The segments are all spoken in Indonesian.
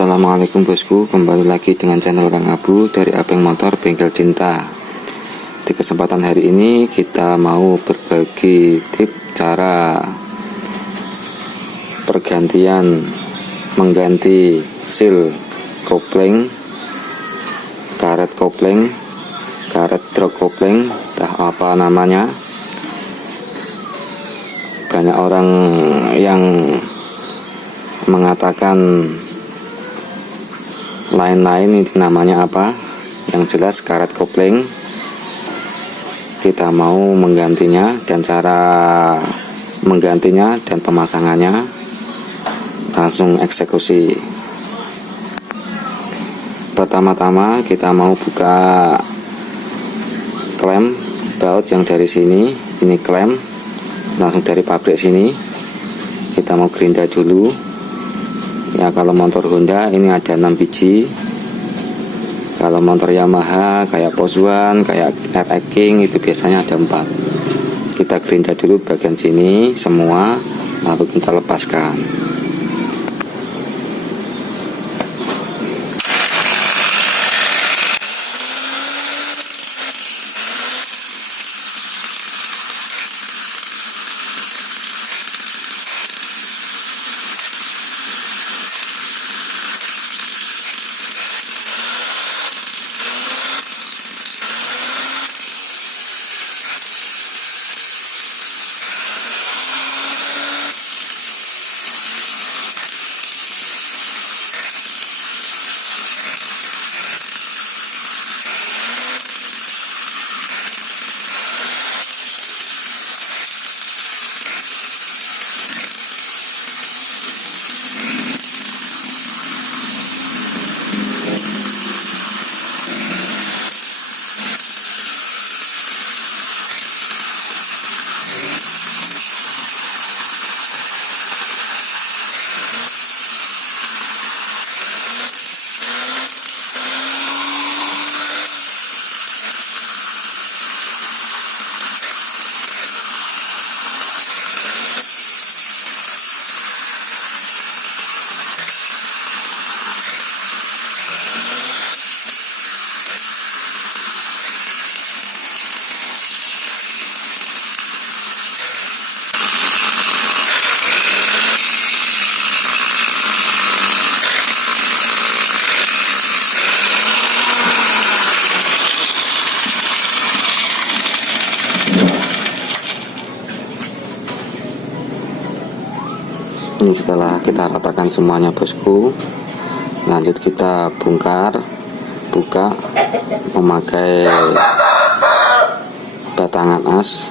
Assalamualaikum bosku, kembali lagi dengan channel Kang Abu dari Abeng Motor Bengkel Cinta. Di kesempatan hari ini kita mau berbagi tip cara pergantian mengganti seal kopling, karet kopling, karet truk kopling, entah apa namanya. Banyak orang yang mengatakan lain-lain, ini namanya apa. Yang jelas karet kopling kita mau menggantinya, dan cara menggantinya dan pemasangannya langsung eksekusi. Pertama-tama kita mau buka klem baut yang dari sini. Ini klem langsung dari pabrik sini, kita mau gerinda dulu. Ya, kalau motor Honda ini ada 6 biji. Kalau motor Yamaha kayak Pozwan, kayak RX King itu biasanya ada 4. Kita gerinda dulu bagian sini semua, lalu kita lepaskan. Ini setelah kita ratakan semuanya bosku, lanjut kita bongkar, buka memakai batangan as,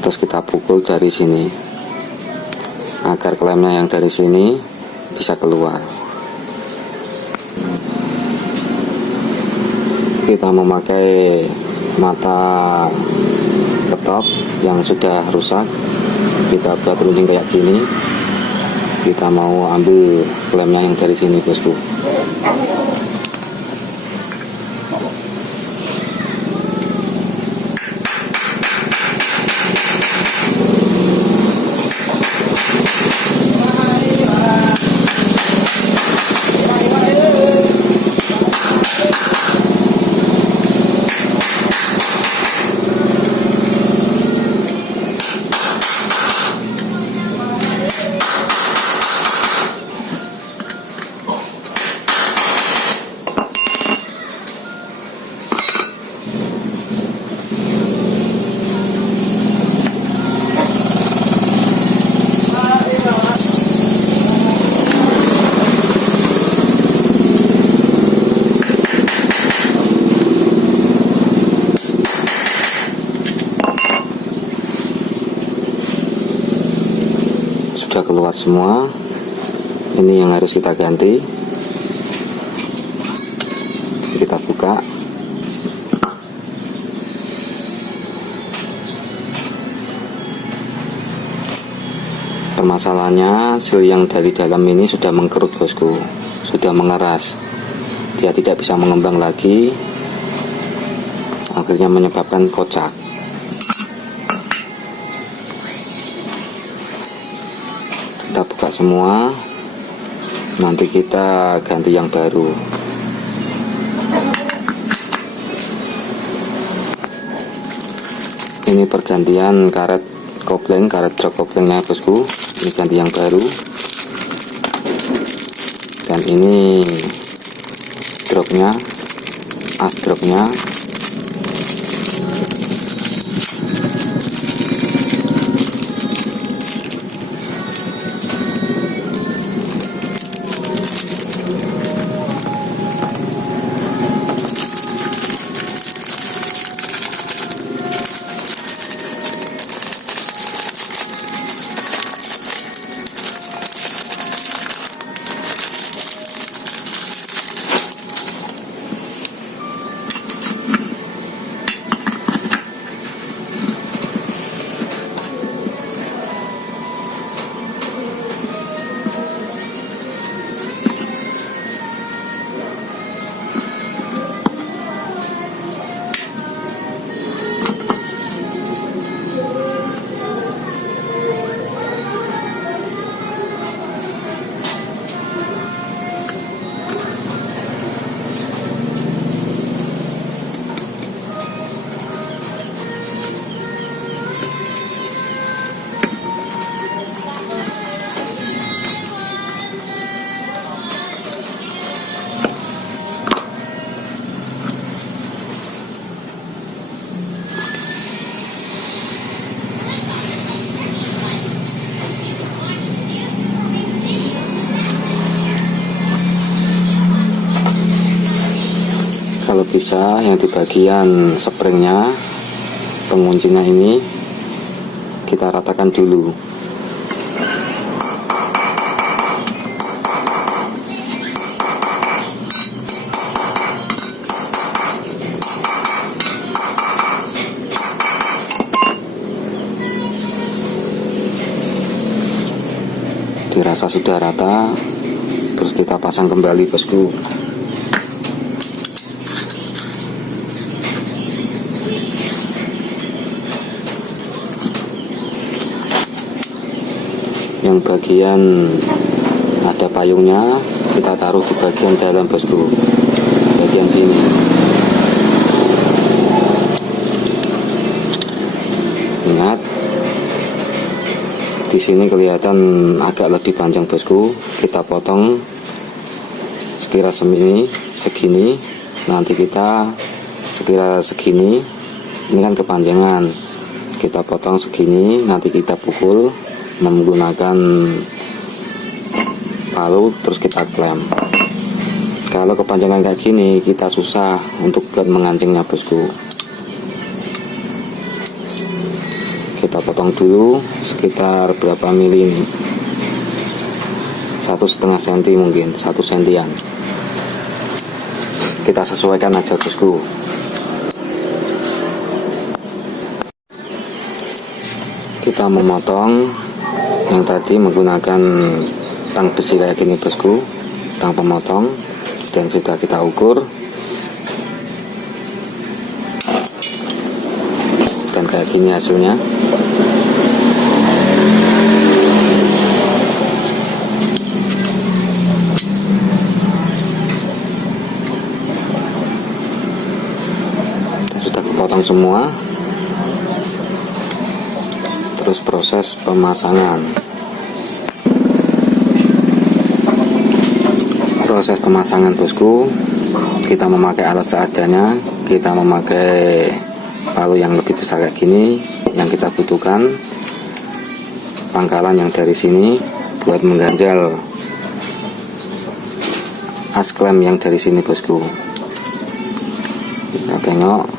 terus kita pukul dari sini agar klemnya yang dari sini bisa keluar. Kita memakai mata ketop yang sudah rusak, kita buat runcing kayak gini. Kita mau ambil klemnya yang dari sini bosku. Sudah keluar semua. Ini yang harus kita ganti. Kita buka. Permasalahannya seal yang dari dalam ini sudah mengkerut bosku, sudah mengeras. Dia tidak bisa mengembang lagi, akhirnya menyebabkan kocak. Kita buka semua. nanti kita ganti yang baru. Ini pergantian karet kopling, karet jok koplingnya bosku. Ini ganti yang baru. Dan ini dropnya, as dropnya. Kalau bisa yang di bagian springnya, penguncinya ini kita ratakan dulu. Dirasa sudah rata, terus kita pasang kembali bosku. Yang bagian ada payungnya kita taruh di bagian dalam bosku, bagian sini. Ingat, di sini kelihatan agak lebih panjang bosku. Kita potong sekira segini. Nanti kita sekira segini. Ini kan kepanjangan. Kita potong segini. Nanti kita pukul menggunakan palu, terus kita klem. Kalau kepanjangan kayak gini kita susah untuk buat mengancingnya bosku. Kita potong dulu sekitar berapa mili ini, 1,5 cm mungkin, 1 sentian. Kita sesuaikan aja bosku. Kita memotong yang tadi menggunakan tang besi kayak gini bosku, tang pemotong, dan sudah kita ukur dan kayak gini hasilnya. Dan sudah kepotong semua. Terus proses pemasangan. Proses pemasangan bosku, kita memakai alat seadanya. Kita memakai palu yang lebih besar kayak gini. Yang kita butuhkan pangkalan yang dari sini buat mengganjal as klem yang dari sini bosku. Kita tengok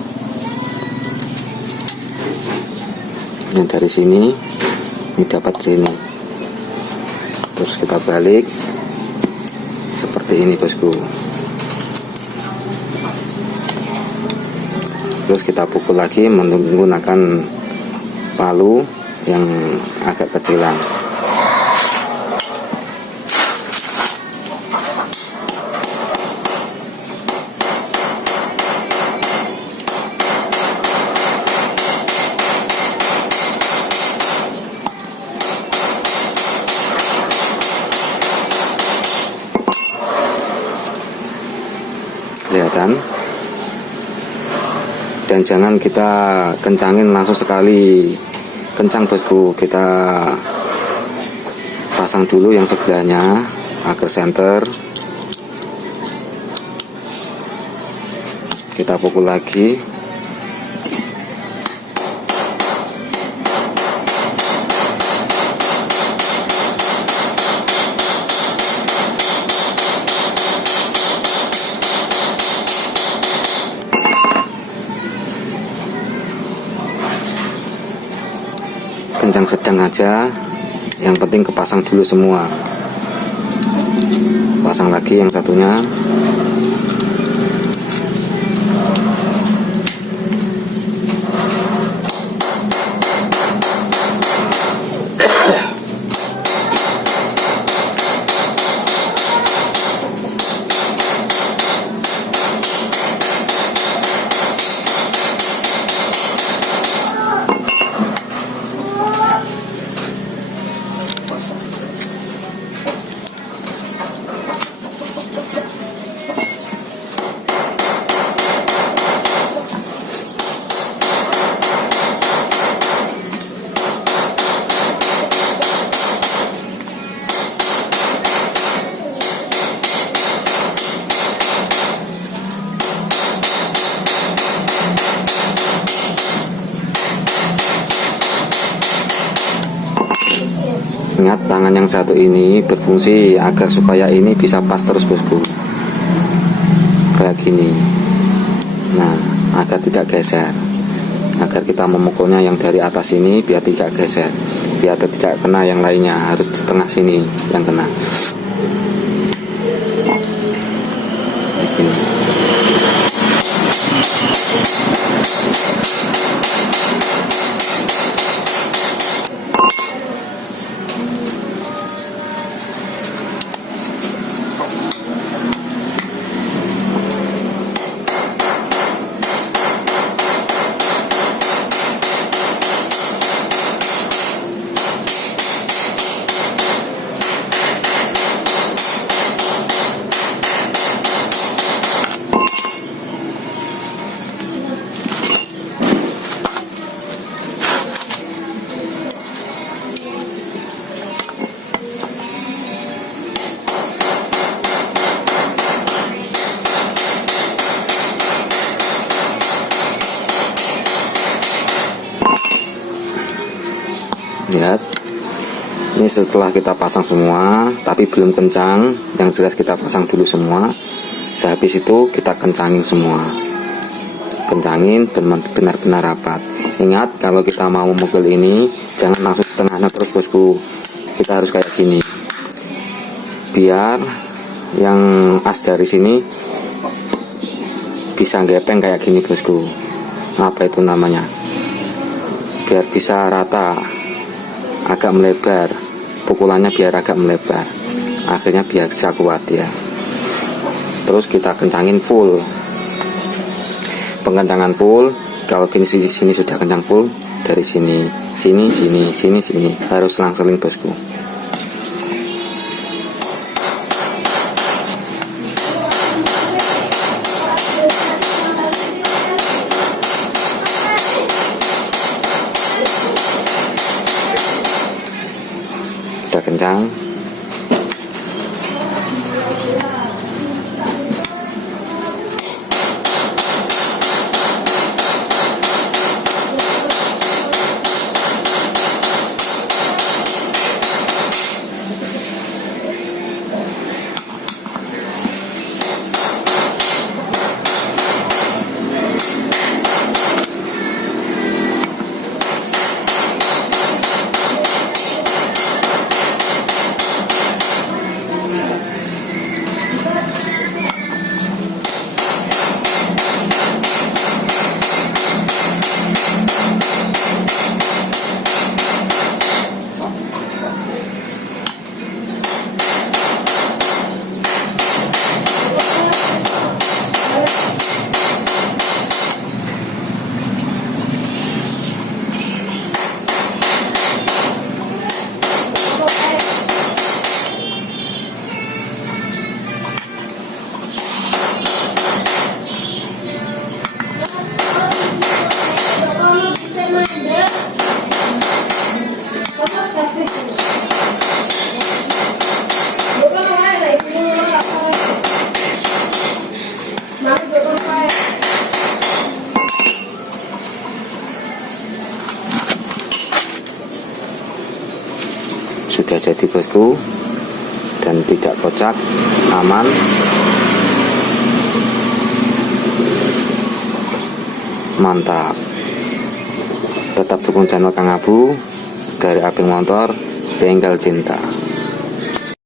yang dari sini, ini dapat sini, terus kita balik seperti ini bosku. Terus kita pukul lagi menggunakan palu yang agak kecilan. kelihatan. Dan jangan kita kencangin langsung sekali kencang bosku, kita pasang dulu yang sebelahnya agar center. Kita pukul lagi. Kencang sedang aja, yang penting kepasang dulu semua. Pasang lagi yang satunya. Ingat, tangan yang satu ini berfungsi agar supaya ini bisa pas terus bosku, kayak gini. Nah, agar tidak geser, agar kita memukulnya yang dari atas ini biar tidak geser, biar tidak kena yang lainnya, harus di tengah sini yang kena. Kayak gini. Lihat, ini setelah kita pasang semua tapi belum kencang, yang jelas kita pasang dulu semua. Sehabis itu kita kencangin semua, kencangin benar-benar rapat. Ingat, kalau kita mau memukul ini jangan langsung tengahnya terus bosku, kita harus kayak gini biar yang as dari sini bisa gepeng kayak gini bosku. Apa itu namanya, biar bisa rata, agak melebar, pukulannya biar agak melebar, akhirnya biar bisa kuat ya. Terus kita kencangin full, pengencangan full. Kalau gini sini sudah kencang full, dari sini harus selang-seling bosku. Udah kencang. Sudah jadi bosku dan tidak kocak, aman. Mantap. Tetap dukung channel Kang Abu dari Abeng Motor Bengkel Cinta.